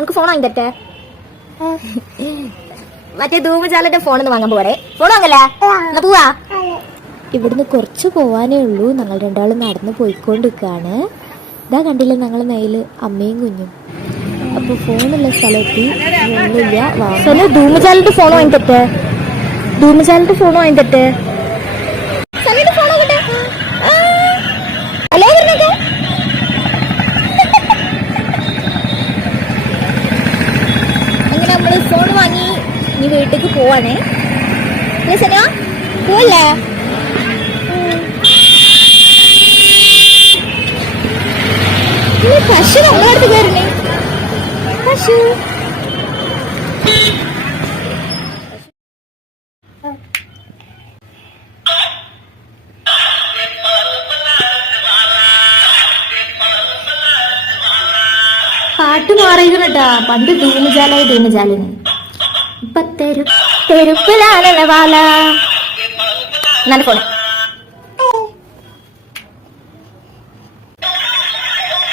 നമുക്ക് ഫോൺ വാങ്ങി തരട്ടെ? മറ്റേ ധൂമജാലന്റെ ഫോണൊന്ന് വാങ്ങാൻ പോരെ? ഫോൺ വാങ്ങല്ലേ? എന്നാ പോവാ. ഇവിടുന്ന് കുറച്ച് പോവാനേ ഉള്ളൂ. ഞങ്ങൾ രണ്ടാളും നടന്ന് പോയിക്കൊണ്ടിരിക്കുകയാണ്. ഇതാ കണ്ടില്ല ഞങ്ങൾ നേരില് അമ്മയും കുഞ്ഞും. അപ്പൊ ഫോണുള്ള സ്ഥലത്ത് ഒന്നുമില്ല. ധൂമജാലന്റെ ഫോൺ വാങ്ങി തരട്ടെ? ധൂമജാലന്റെ ഫോൺ വാങ്ങി തരട്ടെ? അങ്ങനെ നമ്മള് ഫോൺ വാങ്ങി ഇനി വീട്ടിലേക്ക് പോവാണേ. പോവല്ലേ? പശു നമ്മളെ അടുത്ത് കയറണേ. പശു പാട്ട് മാറിയിരുന്നട്ടാ. പണ്ട് ധൂമജാലായി ധൂമജാലിന്, ഇപ്പൊ തെരുപ്പിലാണല്ലേ വാല. നല്ല ഫോണ്.